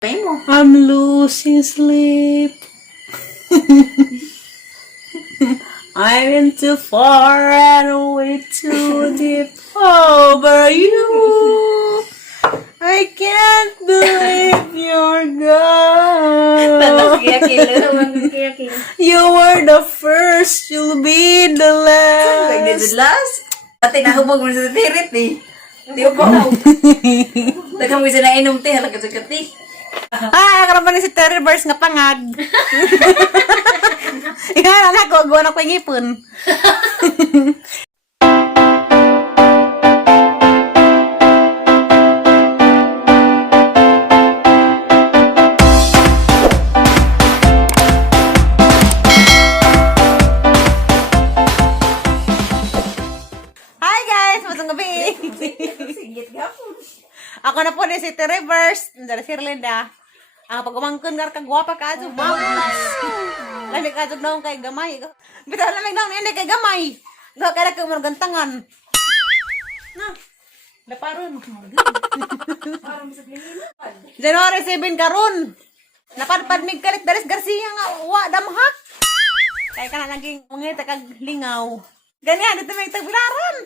I'm losing sleep. I went too far and way too deep over you. I can't believe you're gone. You were the first, you'll be the last. last? Ate, nahubog mo sa tirit eh. Di ko pa. Dagang mo siya na inom te, halaga sa kati. Karaman ni si Terry Burst nga pangag. Yan, anak ko, gawa na ko yung ipon. Hi guys, masang gabi. Sigit gapon. Ako na po ni si Terry Burst. Dari si Erlinda. Ang pagumangkon nga kagwapa ka adyo. Lamig ka adyo daw kay gamay. Bitaw lamig daw hindi kay gamay. Gawa kaya ka mo gantangan. Na. Laparon. January 7 karon. Napadpad mig kalit Daris Garcia nga wa damhak. Kaya ka na naging mangita kag lingaw. Ganyan dito may tagbilaran.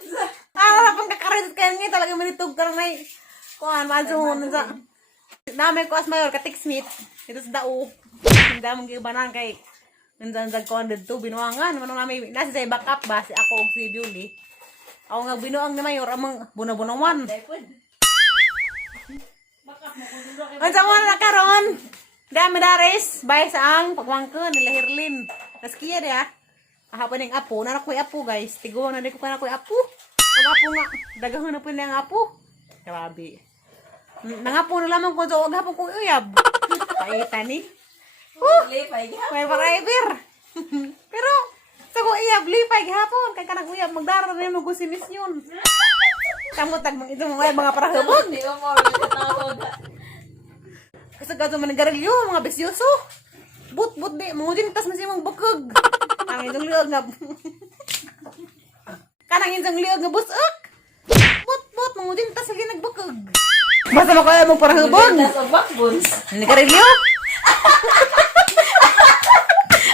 Pang kakarit kaya nga talaga manitog ka na kuan mansuhon sa namin ko as mayor katik Smith ito sa dao hindi mong gibanan kay nandiyan sa kuan dito binuangan manong namin nasa sa backup ba si ako og si Julie ako nga binuang ni mayor amang bunabunawan unsa mo na karon dami dares bay sa ang pagwangkon nila Herlin tas kiya dia hapon ning apo na koy apo guys tiguan na di ko kana koy apo ang apo nga daghan na po niya ang apo grabe. Nangapo na lamang ko so gapon ko uyab. Paita ni. Lipay gapon. May forever. Pero sa ko uyab lipay gapon kay kanang uyab magdaro na mo si Miss yun. Kamutag mo ito mga parahubog. Di ba mo tawag? Kasi gato man garilyo mga besyoso. But di mo din tas masimong bukog. Ang itong liog nga. Kanang itong liog nga busok. But mo din tas lagi nagbukog. Basta mo kaya mong parahubog. Nasa backbones. Hindi ka rilyo?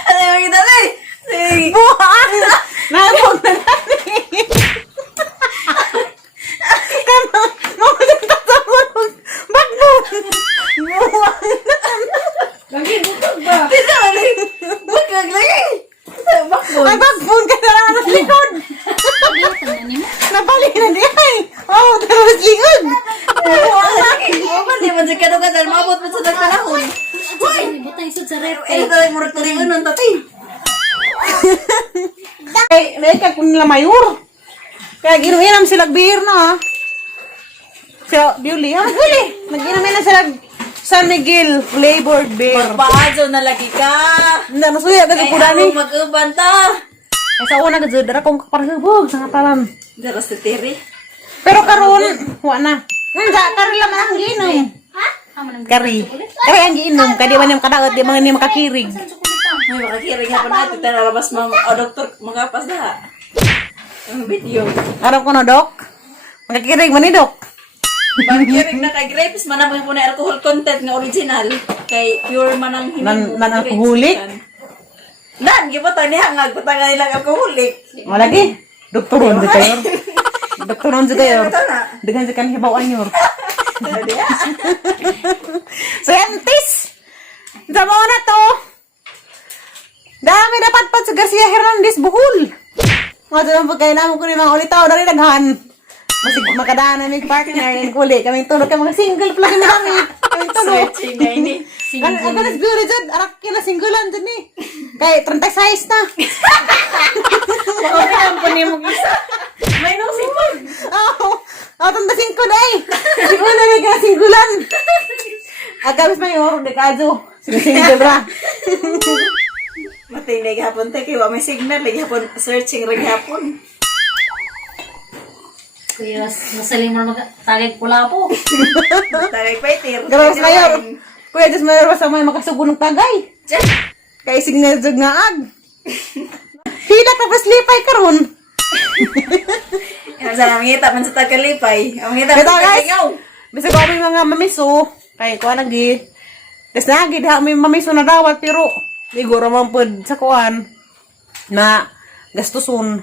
Ano yung kita na eh? Buhaan! Nabog na natin! Kama, mamulit ka sa mulog. Backbone! Buhaan! Lagi bukog ba? Tidak lagi. Bukog lagi. Backbones. Ay, backbone ka na lang sa likod! Napali na di ay! Oh, terus lingod! Di man sa kadugan mabot mo sa nagtanahon. Hoy! Butang isod sa rep. Ay, ito ay murag turingon nun, tati. Ay, kaya kung nila mayor. Kaya ginuinam sila beer na. So, Beauty, Beauty! Nag-inam na sila San Miguel flavored beer. Magpaadyo na lagi ka. Hindi, nasuya ka Kaya po dani. ako mag-uban ta. Ay, sa una, gazadara kong kaparahubog sa ngatalan. Daras na tiri. Pero karon, wala na. Nga, kari lang ang giinom. Kari. Kari ang giinom. Kaya di man yung kadaot, di man yung makakirig. May makakirig hapon natin. Tanarabas mga doktor, magapas na. Ang video. Araw ko no, Dok. Makakirig man ni Dok. Pagkirig na kay grapes, manamay po na alcohol content nga original. Kay pure manang Nan-alcoholic? Dan, gipatang nihangag. Patang nilang alcoholic. Malagi. Doktoron di kayo. Doktoron di kayo. Ito na. Dengan si kan hibawaan nyo. Dadi ah. Scientist! Sa mga na to. Dami dapat pa sa Garcia Hernandez Bohol. Mga ito ang pagkailangan ko ni mga ulitaw na rin naghan. Masig makadaan na may partner and kuli. Kaming tulog ka mga single pala kami kami. Kaming tulog. Searching na ini. Ang ganas beauty dyan. Arak kila singlean dyan eh. Kaya 30 size na. Makulang po niyo mo isa. May nung sipag. Oo. Tandasin ko na eh. Siguro na rin ka singgulan. Agabis mayor, de kajo. Single ra. Matay na gihapon tayo. Kaya may signal. Gihapon searching rin gihapon. Kuya, masaling mo tagay pula po. Tagay paitir. Gabis mayor. Kuya, Diyos mayor sa may makasugunong tagay. Diyan. Kaya signal jug nga ag. Hila tapos lipay karon. Yan sa mangita man sa tagalipay. Ang mangita Ito man sa guys. talingaw. Bisa ko mga mamiso. Kaya ko lagi. Tapos nagid ha, may mamiso na dawat, pero siguro man po sa kuan na gastuson.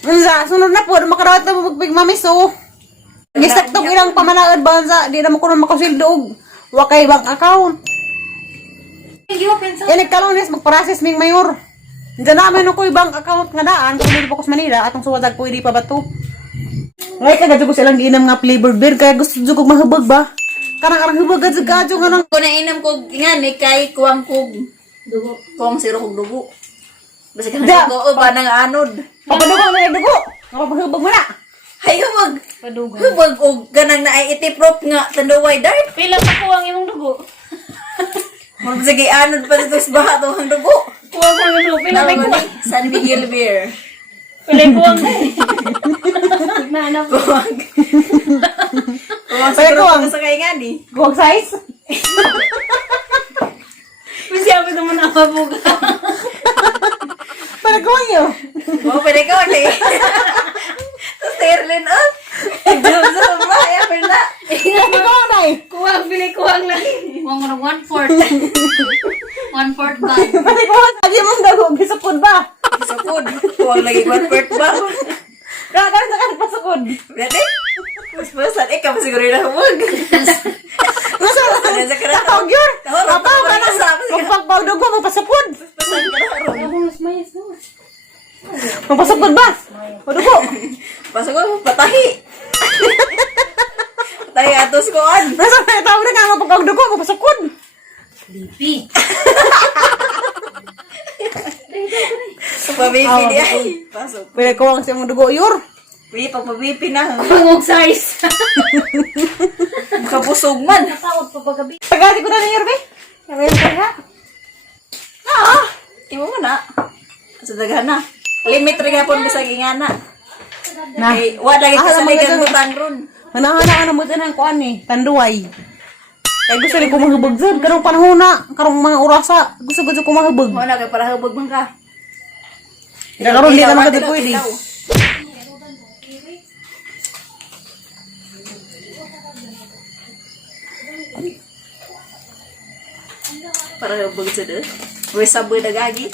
Unsa, sunod na po, makarawat na magbig mamiso. Gistak tong ilang pamanaad ba sa di na mo kuno makasildo wa kay bank account. Hindi mo pensa. Nagkalones magprocess ming mayor. Diyan namin ako bank account nga daan kung dito sa Manila atong suwadag pwede pa ba to. Ngay ka gadyo ko silang giinam nga flavored beer kaya gusto jud ko mahubog ba. Karang hubog gadyo nga nang Kung nainam ko, nga ni kay kuwang kog. Dugo. Kuwang siro kog dugo. Basta ka Da. na ko, ba nang anod. papadugo na dugo. Mapahubog mo na. Hay, hubog. Padugo. Hubog o ganang na ay itiprop nga, tanduway dart. Pila pa ko ang imong dugo. Sige, anod pa dito sa baha to ang dugo. Kuwang ko ang dugo. Pila may kuwang. San Miguel Beer. Pila yung kuwang. Nagnahanap ko. Kuwang. Kuwang Kaya siguro kuwang. ko sa kay nga ni. Guwag size. Masyabi naman ang mabuga. Para guwag yun. Oo, pwede ka wala eh. Sa Sterling, ah. Zoom ba? Ay, apel na. Para guwag na eh. Kuwang, pili kuwang lagi. Kuwang mo 1/4. 1/4 bag. Para guwag. Lagi mong dago. Gisapod ba? Sa food. Kuwang lagi 1/4 ba? Kakaroon sa kanil pasukod. Pwede? Mas-masan. Ikaw pa siguro yung hubog. Masa Ano sa karang? Tawag yun. Tawag, Apa tawag, ka na? tawag. Magpagpagdugo, magpasapod. Pasan ka na ron. Ako mas mayas na. Magpasapod ba? Padugo. Pasok ko, patahi. Patahi atos ko an. Nasa na tawag na nga magpagpagdugo, magpasapod. Lipi. Pabipi di ay. Pasok. Pwede ko ang siyang dugo, yur. Uy, pag pabipi na. Pangog size. Makabusog man. Nakawag pa pagabi. Tagadi ko na ni Yorbe. Sabi ko na. Imo mo na. Sa daghan na. Limit rin nga po sa gingana. Na. Ay, wala lagi ka sa mga ligan ganun. mo tangron. Hanahan mo din ang kuan eh. Tanduay. Kaya gusto rin ko mahubog dyan. Karong panahon na. Karong mga orasa. Gusto ko mahubog. Mo na kay para hubog man ka. Karon di naman Ikaw, ka pwede. ikaw. Para hubog sa doon. Uy, saboy na gagi.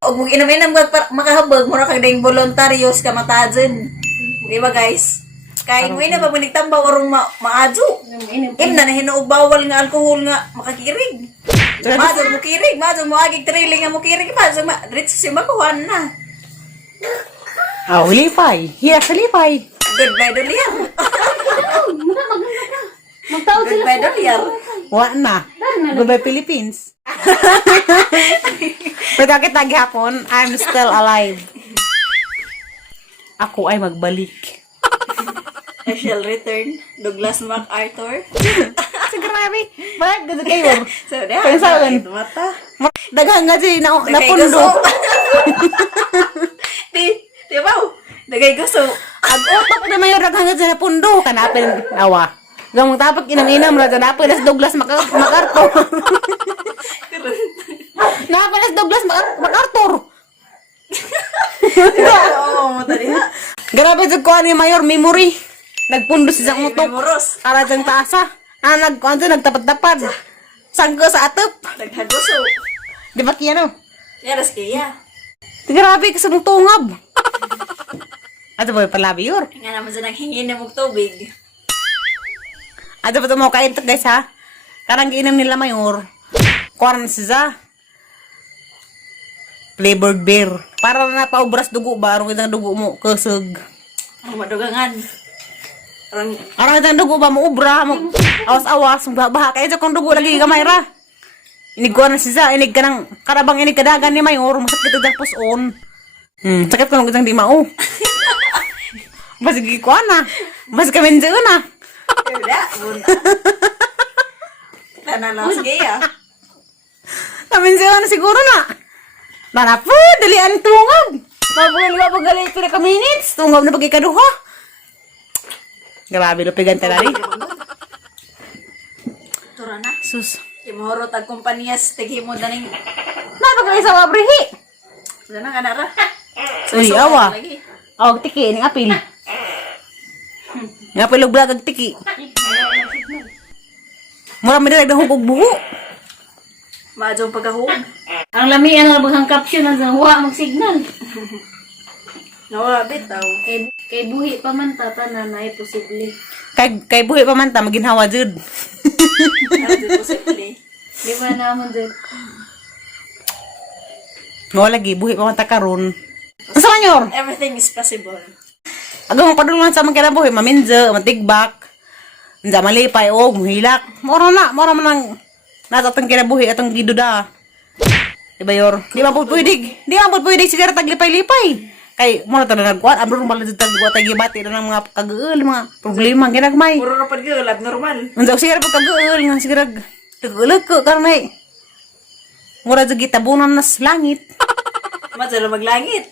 O kung inam-inam ka makahabog, mura kang daing voluntaryos ka matadyan. Di ba guys? Kain mo ina, pag manigtambaw orong maadyo. Imna na hinuog bawal nga alkohol nga makakirig. Madol mo kirig, madol mo agig trailing nga mo kirig, madol mo, dito si makuhan na. Ah, lipay. Hiya sa lipay. Goodbye Doliar. Magtawag sila. Goodbye Doliar. Wa na. Goodbye Philippines. Pagkakit hapon, I'm still alive. Ako ay magbalik. I shall return. Douglas MacArthur. Sa grabe. Bakit ganun kayo? So, diyan. Kaya saan? Mata. Daghang nga siya na Dagay pundo. gusto. Di ba? Dagay gusto.Ag-utok na mayor daghang nga siya na pundo. Kanapin awa. Gamang tapag inam-inam na kanapin as Douglas MacArthur. Nakapin as Douglas MacArthur. Oo, mata diha. Grabe jud ko ani mayor memory. Nagpundo sa isang utok. Memoros. Ara jang taasa. Nagtapat-tapat. Sangko sa atop. Naghaguso. Di ba kiya no? Yaras kaya. Grabe ka sa mong tungab. Ato ba palabi yor? Nga naman sa nanghingin na mong tubig. Ato ba ito mo kain guys ha? Karang giinam nila mayor. Kuwan siya. Flavored beer. Para na paubras dugo ba? Arong itang dugo mo. Kusog. Ang madugangan. Parang, Arong itang dugo ba mo ubra? Mo awas-awas. Baha kayo sa kong dugo lagi gamay ra. Inig ko na siya. Inig ka ng karabang inig kadagan ni mayor. Masakit itang puson. Sakit ko nung itang di mao. Mas gigi ko na. Mas kamin dyan na. wala. Muna. Tanalaw sa kaya. Kamin dyan na siguro na. Nana po, dalian tungab. Mabuhay ba pag galit ka minutes? Tungab na pagkikaduha. Grabe, lupigan talari. Tura na. Sus. Imorot ang kumpanyas. Tighi mo daning. Napagay sa wabrihi. Wala na ka na ra. Uy, awa. Lagi. Awag tiki, ning apil. Nga apil og vlog ag tiki. Mura mi direk hugog buho. Maadyo ang pagkahug. Ang lamian nga baghang caption ang wa mag-signal. Nawa, bitaw. Kay buhi pa man tatanan na posible. Kay buhi pa man ta maginhawa jud. Naadyo posible. Di ba naman dyan? Mo lagi buhi pa man ta karon. Unsa man yor? Everything is possible. Agang padulungan sa mga kinabuhi, maminza, matigbak, nza malipay, o muhilak. Mora man ang nasa atong kinabuhi, atong giduda. Diba yor? Di man po pwede sigara taglipay-lipay. Kay, mora ta na nagkuhan, abro rumah lang tagwa tayo gibati na ng mga kagaul, mga problema, ginagmay. Puro na pag-girl, abnormal. Nza sigara pag kagaul, nga sigara tagulag ko, karnay. Mura sa gitabunan na sa langit. Madyo maglangit.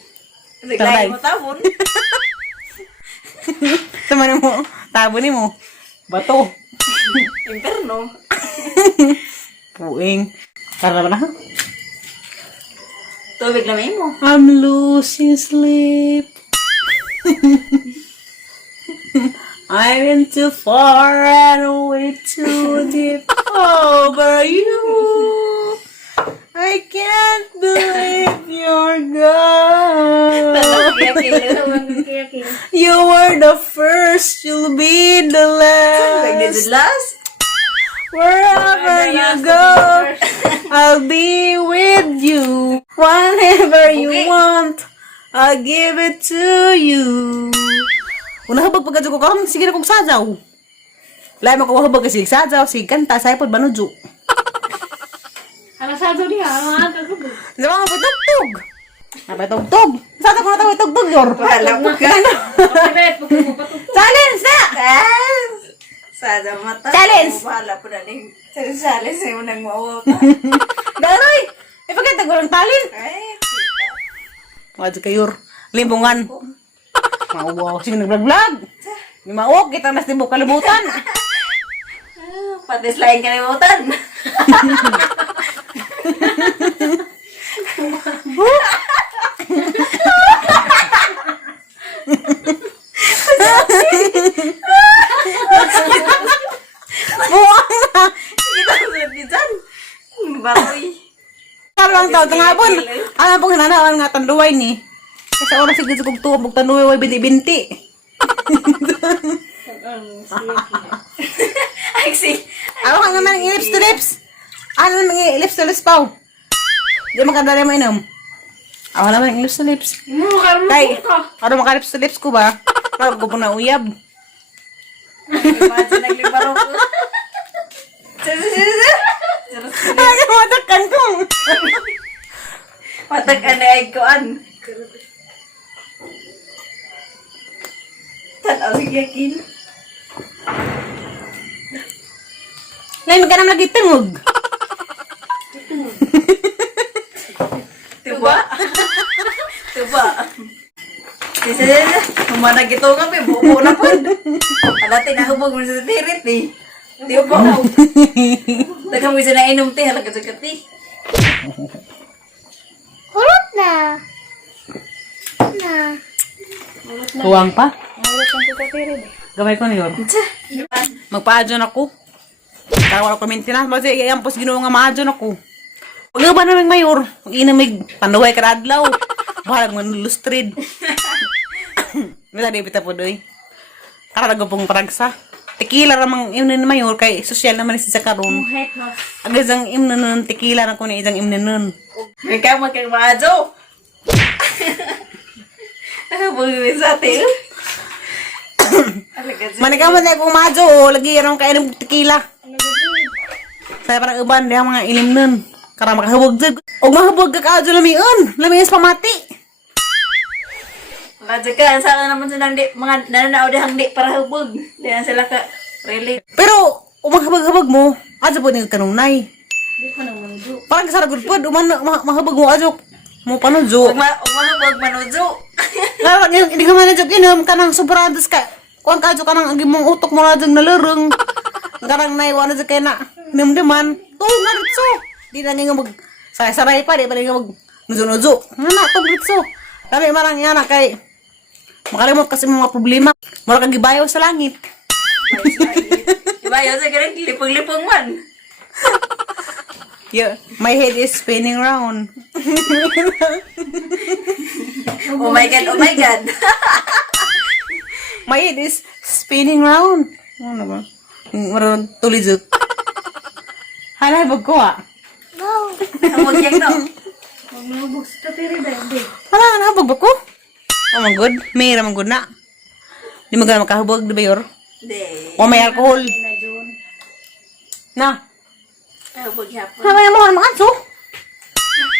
Kasi Taray. langit mo tawon. Sama mo, tabo ni mo. Bato. Imperno. Puing. Tara na ha? Tubig lamay mo. I'm losing sleep. I went too far and way too deep over you. I can't believe you're gone. You were the first, you'll be the Like last. this is last. Wherever you go, I'll be with you. Whatever you want, I'll give it to you. Kung nahabag pagkadyo ko karon, sige na kong sajaw. Lahat mo kawahabag kasi sajaw, sige kanta, saya po banudyo. Alasado niya, mga kagubog. Di ba nga po tugtog? Napatugtog. Saan ako natawag tugtog, Yor? Wala po ka. Kapit, pag mo patutog. Challenge na! Sada mata. Challenge! Bahala po na din. Challenge sa'yo nang mawa pa. Daroy! Ipagkita ko ng talin. Ay, Wadyo ka, Yor. Limbungan. Mauwaw. Sige nag-vlog-vlog. May maok, kita mas di mo kalimutan. pati selain kalimutan. Buwang na! Kita sulit di dyan. Baboy. Karang tao, tangapon. Alam pong hinanawan nga tanduway ni. Kasi oras siguro sa kugtuwa, pag tanduway, way binti-binti. Ay, si. Ako ka naman ng lips to lips. Ano naman ng lips to lips pa? Di makadali mo inom. Ako naman ng lips to lips. Kay, ano maka-lips to lips ko ba? Parang ko po na uyab. Imagine naglibaro ko. Ay, matakan ko. Matag anay koan. Tanaw si Yakin. Lain ka naman lagi tungog. Tuba. Tuba. Kasi humanag ito nga may buo na po. Alati nahubog mo sa tirit eh. Tuba. Dagang mo siya na inom te halaga sa kati. Hulot na. Tuwang pa? Hulot ang kukatirin. Gamay ko na yun. Magpa-adyon ako. Kaya wala ko maintenance. Kasi iampos ginawa nga ma-adyon ako. Pag ba namang mayor, mag-inamig, panduway ka adlaw. Bahalag mo lustrid. Misa di bita po doy. Karalaga pong paragsa. Tequila ramang imnan ni mayor kay social naman siya karon. Heck no. Agad ang imnan nun, tequila na ko na isang imnan nun. May kama kang maadyo. Nakabulwin sa atin. Manikaman na kung madyo, lagi yarang kaya ng tequila. Saya parang uban, diya mga ilim nun. Karang makahubog dyan. O mahubog ka kaadyo lamiun. Lamiun sa pamati. Kadyo ka, sana naman silang di, mga nananaw di hang di para hubog. Diyan sila ka relate. Pero, umahubog-hubog mo, adyo po nang kanunay. Di ko naman do. Parang kasaragod po, mahubog mo adyo. Mo panudyo. Umahubog manudyo. Lalo, hindi ka man adyo inom, kanang sobrados ka. Kuang kadyo kanang agi mong utok mo na adyo nalarang. Karang naiwan adyo kaya na, nimdiman. Tulog na ritso. Di na nga mag, saray-saray pa, di pa nga mag, nudyo-nudyo. Nga na, tulog ritso. Kami marang yan na kay, makalimot kasi mga problema. Mura kang gibayaw sa langit. Diba Diba? Yun sa ganun, lipong-lipong man. Yeah, my head is spinning round. Oh my God, oh my God. My head is spinning round. Ano ba? Maroon tulizot. Hala, bag ko ah. Huwag yan, no? Maglubog sa tatiri dahil. Hala, nahabag ba ko? Oh my God, may ramang good na. Di mo ganun makahubog, di ba yor? Hindi. O may alcohol. Na June. Na. Huwag hapon. Hala, mo ang anso.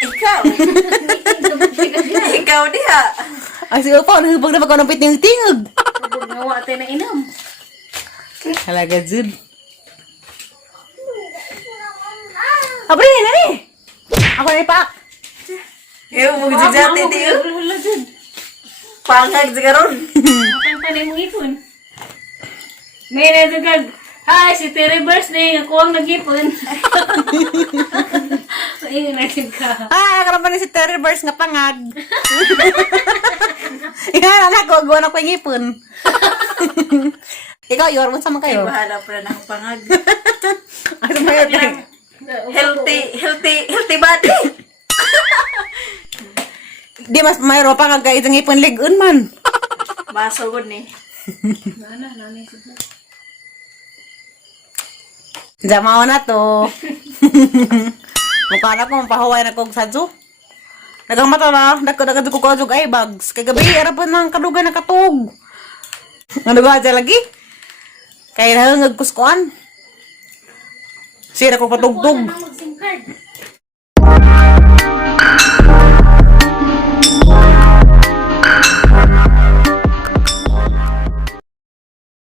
Ikaw. Ikaw diha. Ay, sige po, nahubog na pag ako ng piting-tingog. Hubog nga wa tayo na inom. Halaga, Jud. Abri, nani? Ako na ipak. Huwag jujate, di yun. Hula dyan. Pangag sa karon. Matang panay mong ipon. May nadagag. Hi, si Terry Birthday. Ako ang nag-ipon. Ingin natin ka. Ah, karoon ni si Terry Burst nga pangag. Ikaw na ko, gawa na ko yung ipon. Ikaw, yor, mo sama Ay, kayo. bahala pala ng pangag. Ano ba yun? Healthy body. Di mas mayroon pa nga isang ipon ligon man. Masugod ni. Nanay sila. Jamaw na to. Mukha na ko, mapahuway na kong sadyo. Nagang mata na, nagkadagad ko kajog ay bags. Kagabi, arapan ng kalugan na katog. Ano ba dyan lagi? Kaya nahangag kuskuan. Sira ko patugtog. Ako na mag-SIM card.